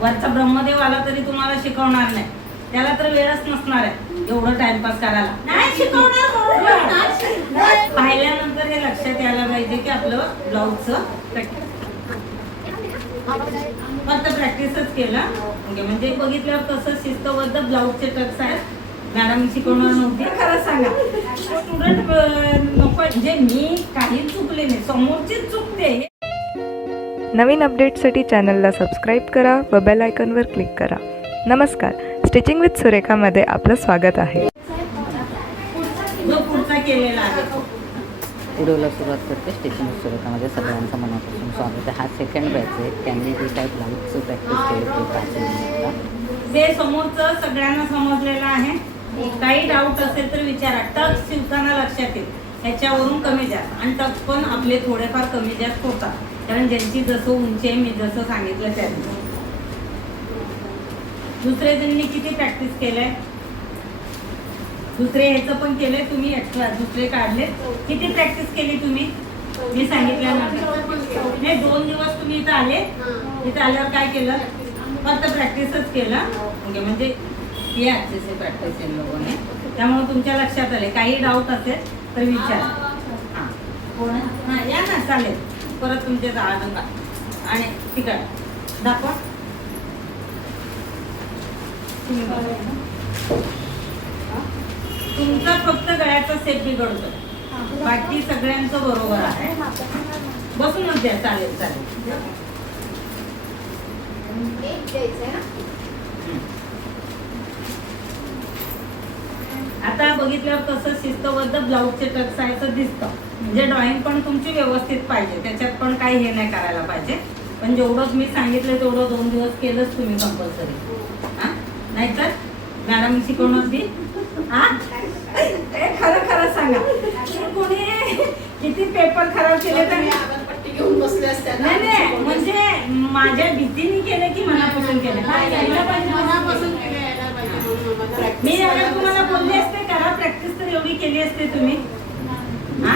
वरचा ब्रह्मदेव आला तरी तुम्हाला शिकवणार नाही, त्याला तर वेळच नसणार आहे एवढं टाइमपास करायला. नाही शिकवणार. पाहिल्यानंतर हे लक्षात यायला पाहिजे की आपलं ब्लाऊजचं फक्त प्रॅक्टिसच केलं ओके. म्हणजे बघितल्यावर कसं शिस्तबद्ध ब्लाऊजचे टक्स आहेत मॅडम शिकवणार नव्हती. खरं सांगा स्टुडंट नको म्हणजे मी काही चुकले नाही, समोरचीच चुकते. नवीन अपडेट्ससाठी चॅनलला सबस्क्राईब करा व बेल आयकॉनवर क्लिक करा. नमस्कार, स्टिचिंग विथ सुरेखामध्ये आपलं स्वागत आहे. जो पुढचा केलेला आहे व्हिडिओला सुरुवात करते. स्टिचिंग विथ सुरेखामध्ये सगळ्यांचं मनापासून स्वागत आहे. हा सेकंड बॅच आहे. त्यांनी जे काही ब्लाऊजचं प्रॅक्टिस केली ते पाच ते समोरचं सगळ्यांना समजलेलं आहे. काही डाऊट असेल तर विचारा. टक्स शिवताना लक्षात येईल ह्याच्यावरून कमी जास्त, आणि टक्स पण आपले थोडेफार कमी जास्त होतात, कारण ज्यांची जसं उंची आहे मी जसं सांगितलं त्यांनी. दुसरे जणांनी किती प्रॅक्टिस केलंय, दुसरे ह्याचं पण केलंय तुम्ही, एक्स्ट्रा दुसरे काढले. किती प्रॅक्टिस केली तुम्ही मी सांगितल्यानंतर? नाही 2 दिवस तुम्ही इथं आले, इथं आल्यावर काय केलं? फक्त प्रॅक्टिसच केलं ओके. म्हणजे हे आजचे प्रॅक्टिस आहे लोकांनी, त्यामुळे तुमच्या लक्षात आले. काही डाऊट असेल तर विचारा. हां कोण? हां या ना, चालेल. परत तुमचे जाळा नका आणि तिकड दाखवा. तुमचा फक्त गळ्याचा सेट बिघडतो, बाकी सगळ्यांचं बरोबर आहे. बसूनच द्या. चालेल चालेल. आता बघितल्यावर कसं शिस्तबद्ध ब्लाऊजचे टक्स आहे असं दिसतं. म्हणजे ड्रॉइंग पण तुमची व्यवस्थित पाहिजे, त्याच्यात पण काही हे नाही करायला पाहिजे. पण जेवढं मी सांगितलं तेवढं 2 दिवस केलंच तुम्ही कंपल्सरी. हा नाहीतर मॅडम शिकवणार ती. हा खरं खरं सांगा, कोणी किती पेपर खराब केले तर घेऊन बसले असते. नाही म्हणजे माझ्या भीतीने केलं की मनापासून केलं. मनापासून मी अगर तुम्हाला बोलले असते करा प्रॅक्टिस तर एवढी केली असते तुम्ही. हा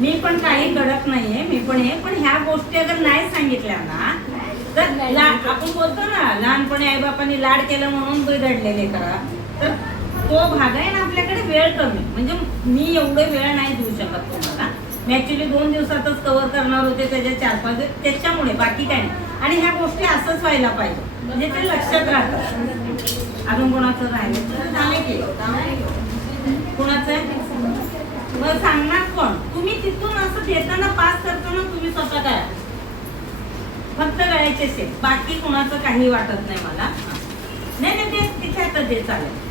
मी पण काही कडक नाहीये, मी पण हे पण ह्या गोष्टी अगर नाही सांगितल्या ना तर आपण बोलतो ना लहानपणी आई बापांनी लाड केलं म्हणून बिघडलेले करा, तर तो भाग आहे ना आपल्याकडे. वेळ कमी, म्हणजे मी एवढे वेळ नाही देऊ शकत तुम्हाला. मी ऍक्च्युली 2 दिवसातच कव्हर करणार होते, त्याच्या 4-5 त्याच्यामुळे बाकी काय नाही. आणि ह्या गोष्टी असंच व्हायला पाहिजे, म्हणजे ते लक्षात राहतात. अजून कोणाचं राहिलं कोणाचं आहे मग सांगणार कोण? तुम्ही तिथून असं देताना पास करताना तुम्ही स्वतः करा. फक्त गळ्याचे सेट, बाकी कोणाचं काही वाटत नाही मला. नाही ते तिथे ते चालेल.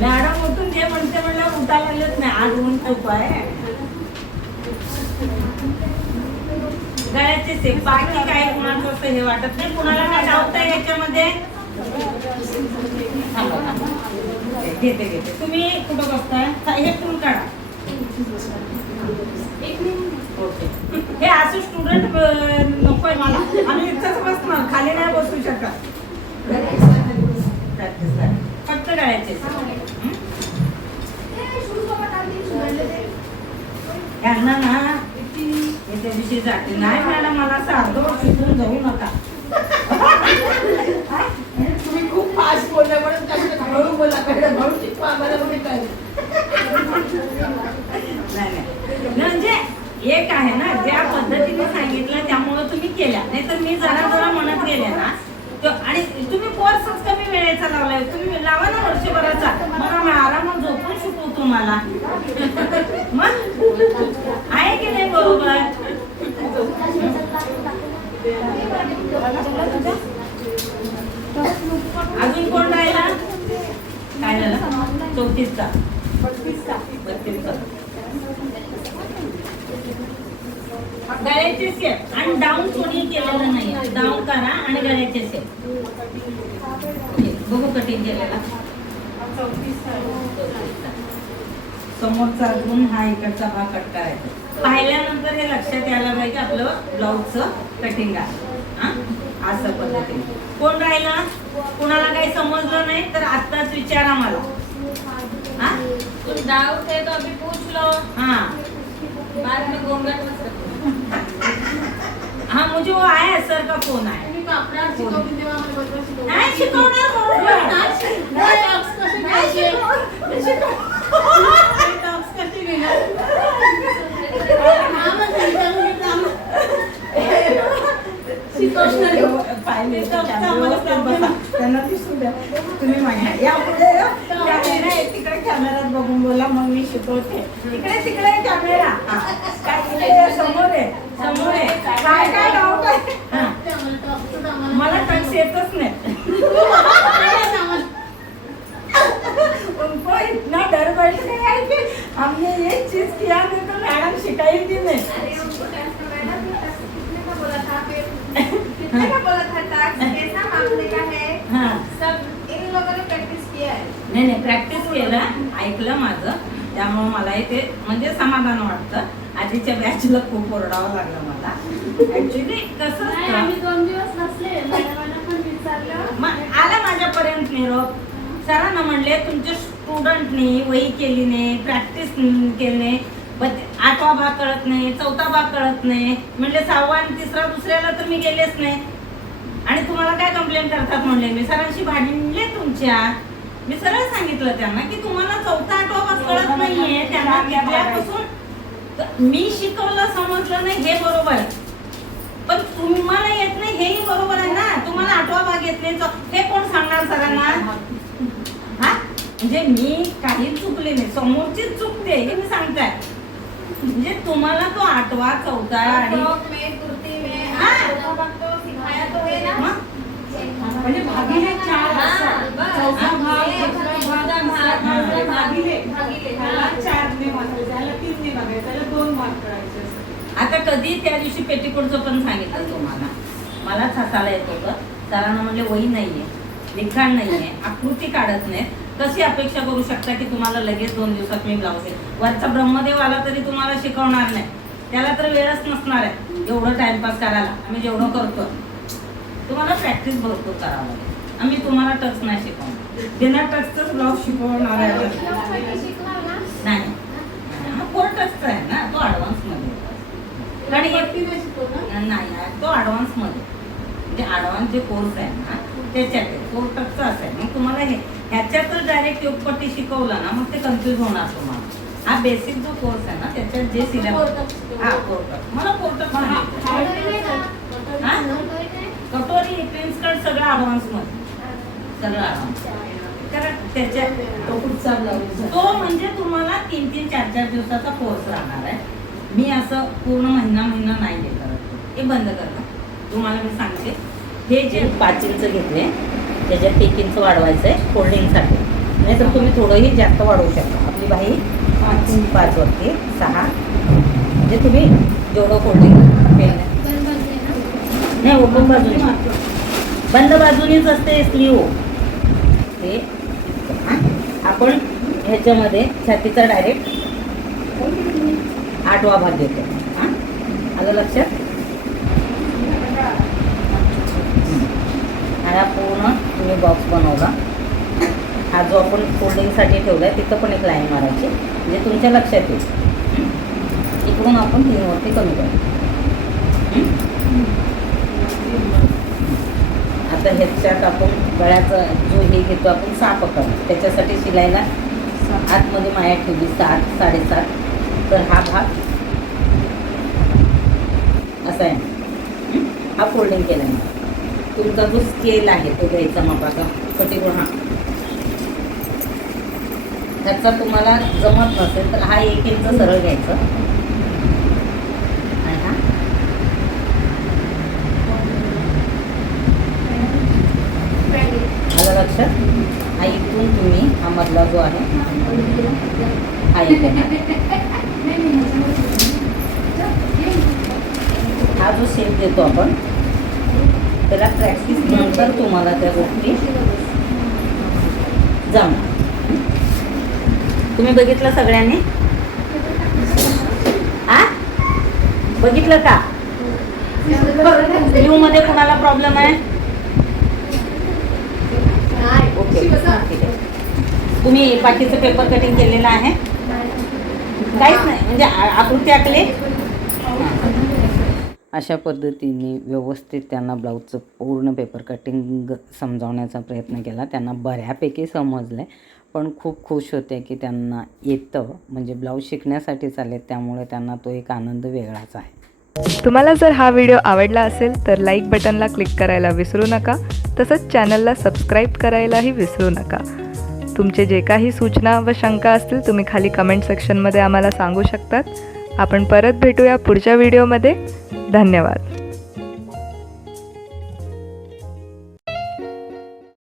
मॅडम उठून जे म्हणते म्हणलं उठायला लागलेच नाही. आज ऊन खूप आहे. गळ्याचे सेट, बाकी काही कोणाचं असं हे वाटत नाही. कुणाला काय डाऊट आहे याच्यामध्ये? घेते तुम्ही कुठं बसताय? हे टूल काढा. ओके. हे असं स्टुडंट नकोय मला. आम्ही इथंच बसणार, खाली नाही बसू शकत. फक्त गळ्याचे यांना ना त्या दिवशी जाते. नाही मॅडम मला असं अर्धवट शिकून जाऊ नका. तुम्ही खूप फास्ट बोलला म्हणून हळू बोला, हळू शिकवा आम्हाला कोणी काय. नाही म्हणजे एक आहे ना ज्या पद्धतीने सांगितलं त्यामुळे तुम्ही केल्या, नाहीतर मी जरा म्हणत गेले ना. आणि तुम्ही कोर्सच कमी वेळेचा लावलाय, तुम्ही लावा ना वर्षभराचा. मग आम्ही आरामात झोपून शिकवू तुम्हाला. मग आहे की नाही बरोबर? अजून कोण राहिला? काय झालं? 34चा 32चा गळ्याचे सेट. आणि डाऊन कोणी केलेलं नाही, डाऊन करा आणि गळ्याचे सेट. बघू कटिंग केलेला. समोरचा अजून हा इकडचा भाग कट करायचा. पाहिल्यानंतर हे लक्षात यायला पाहिजे आपलं ब्लाऊजचं कटिंग आहे. असं पद्धतीने. कोण राहिला? कुणाला काही समजलं नाही तर आत्ताच विचारा मला. डाउट है तो अभी पूछ लो. हाँ बाद में घूंघट मत रखो. हाँ मुझे वो आया है, सर का फोन आया. कापडावर शिकवली तेव्हा आम्हाला बरोबर शिकवली. नाही शिकवणार बरोबर. नाही, टॉप्स कसे नाही घ्यायचे? शिकवणार. टॉप्स कसे घेणार? हा, मग विचारून घेतलं आम्हाला. शिकवणार घेऊ. पाहिले तर आम्हाला बसा. त्यांना दिसू द्या. तुम्ही म्हणा यापुढे कॅमेरा आहे तिकडे कॅमेऱ्यात बघून बोला मग मी शिकवते. इकडे तिकडे कॅमेरा. काय इकडे समोर आहे समोर आहे. काय काय डाऊट आहे हा. आम्हाला टॉप्सच आम्हाला मला टक्स येतच नाही. उनको इतना डर बैठ गया है कि हमने ये चीज किया नहीं तो मैडम सिखाई भी नहीं. अरे उनको टैक्स का मैडम कितने का बोला था फिर कितने का बोला था टैक्स कैसा मापने का है हाँ. सब इन लोगों ने प्रैक्टिस किया है. नाही नाही प्रॅक्टिस केलं ऐकलं माझं त्यामुळे मलाही ते म्हणजे समाधान वाटतं. आधीच्या बॅचला खूप ओरडावं लागलं मला. ऍक्च्युली कसं नाही, असतं आम्ही 2 दिवस नसले मॅडमांना पण विचारलं. आला माझ्यापर्यंत निरोप. सरांना म्हणले तुमच्या स्टुडंटनी वही केली नाही प्रॅक्टिस केली नाही 8वा भाग कळत नाही 4था भाग कळत नाही. म्हणले 6वा आणि 3रा दुसऱ्याला तर मी गेलेच नाही आणि तुम्हाला काय कंप्लेंट करतात म्हणले. मी सरांशी भांडले तुमच्या. मी सरळ सांगितलं त्यांना की तुम्हाला 4था 8वा भाग कळत नाहीये. त्यांना घेतल्यापासून मी शिकवलं समजलं नाही हे बरोबर आहे पण तुम्हाला येत नाही हेही बरोबर आहे ना. तुम्हाला 8वा भाग येत नाही हे कोण सांगणार सरांना. हा म्हणजे मी काही चुकले नाही समोरचीच चुकते हे मी सांगताय. म्हणजे तुम्हाला तो 8वा 4था आणि फ्रॉक में कुर्ती में हाँ. चौथा भाग तो सिखाया तो है ना. मग म्हणजे भागीले 4 असतात. चौथा भाग, पाचवा भाग, सातवा भाग, भागीले. त्याला 4 ने वाचायचं, त्याला 3 ने बघायचं, त्याला 2 मार्क करायचे असतात. आता कधी त्या दिवशी पेटीकोटचं पण सांगितलं तुम्हाला. मलाच हसायला येत होतं. सरांना म्हणले वही नाहीये लिखाण नाहीये आकृती काढत नाही. कशी अपेक्षा करू शकता की तुम्हाला लगेच 2 दिवसात मी ब्लाऊज येईल. वरचा ब्रह्मदेव आला तरी तुम्हाला शिकवणार नाही. त्याला तर वेळच नसणार आहे एवढं टाइमपास करायला. आम्ही जेवढं करतो तुम्हाला प्रॅक्टिस भरपूर करावं लागेल. आम्ही तुम्हाला टच नाही शिकवणार. बिना टचच ब्लाऊज शिकवणार आहे शिकला ना. नाही. हा 4 टचचा आहे ना तो ॲडव्हान्स मध्ये. कारण हे पट्टी नाही शिकवणार. नाही तो ॲडव्हान्स मध्ये म्हणजे ॲडव्हान्स जे कोर्स आहे ना त्याच्यात आहे 4 टचचा असेल. मग तुम्हाला हे ह्याच्यातच डायरेक्ट योगपट्टी शिकवलं ना मग ते कन्फ्युज होणार तुम्हाला. हा बेसिक जो कोर्स आहे ना त्याच्यात जे सिलेबस हा 4 टच मला 4 टच कटोरी नाही का? हा? कटोरी नाही? कटोरी प्रिन्स कट सगळं ॲडव्हान्स मध्ये सगळं ॲडव्हान्स. कारण त्याच्यात तो पुढचा ब्लाऊज झाला. तो म्हणजे तुम्हाला 3-3, 4-4 दिवसाचा कोर्स राहणार आहे. मी असं पूर्ण महिना नाही हे करत. हे बंद करा. तुम्हाला मी सांगते हे जे 5 इंच घेतले त्याच्यात 1 इंच वाढवायचं आहे फोल्डिंगसाठी. नाही तर तुम्ही थोडंही जास्त वाढवू शकता. आपली बाई 5 वरती 6 म्हणजे तुम्ही जेवढं फोल्डिंग नाही ओपन बाजूने बंद बाजूनेच असते स्लीव. ते आपण ह्याच्यामध्ये छातीचा डायरेक्ट 8वा भाग घेतो. हां आलं लक्षात. हा पूर्ण तुम्ही बॉक्स बनवला. हा जो आपण फोल्डिंगसाठी ठेवला आहे तिथं पण एक लाईन मारायची म्हणजे तुमच्या लक्षात येईल. इकडून आपण 3 वरती कमी करू. आता ह्याच्यात आपण गळ्याचा जो हे घेतो आपण 6 पकड त्याच्यासाठी शिलाईला आतमध्ये माया ठेवली 7, 7.5. तर हा भाग असा आहे. हा फोल्डिंग केला आहे. तुमचा जो स्केल आहे तो घ्यायचा मापाचा पटीकोण. हा त्याचा तुम्हाला जमत नसेल तर हा 1 इंच सरळ घ्यायचं आणि हा आलं लक्षात. हा इथून तुम्ही हा मधला जो आहे हा इथे हा जो शेप देतो आपण त्याला प्रॅक्टिस नंतर तुम्हाला त्या गोष्टी जमणार. तुम्ही बघितलं सगळ्यांनी. आ बघितलं का. स्लीव मध्ये कोणाला प्रॉब्लेम आहे. ओके ठीक आहे. तुम्ही बाकीचं पेपर कटिंग केलेलं आहे काहीच नाही म्हणजे आकृती आखली. अशा पद्धतीने व्यवस्थित त्यांना ब्लाऊजचं पूर्ण पेपर कटिंग समजावण्याचा प्रयत्न केला. त्यांना बऱ्यापैकी समजलं आहे, पण खूप खुश होते की त्यांना येतं, म्हणजे ब्लाऊज शिकण्यासाठीच आले, त्यामुळे त्यांना तो एक आनंद वेगळाच आहे. तुम्हाला जर हा व्हिडिओ आवडला असेल तर लाईक बटनला क्लिक करायला विसरू नका. तसंच चॅनलला सबस्क्राईब करायलाही विसरू नका. तुमचे जे काही सूचना व शंका असतील तुम्ही खाली कमेंट सेक्शनमध्ये आम्हाला सांगू शकतात. आपण परत भेटूया पुढच्या व्हिडिओमध्ये. धन्यवाद.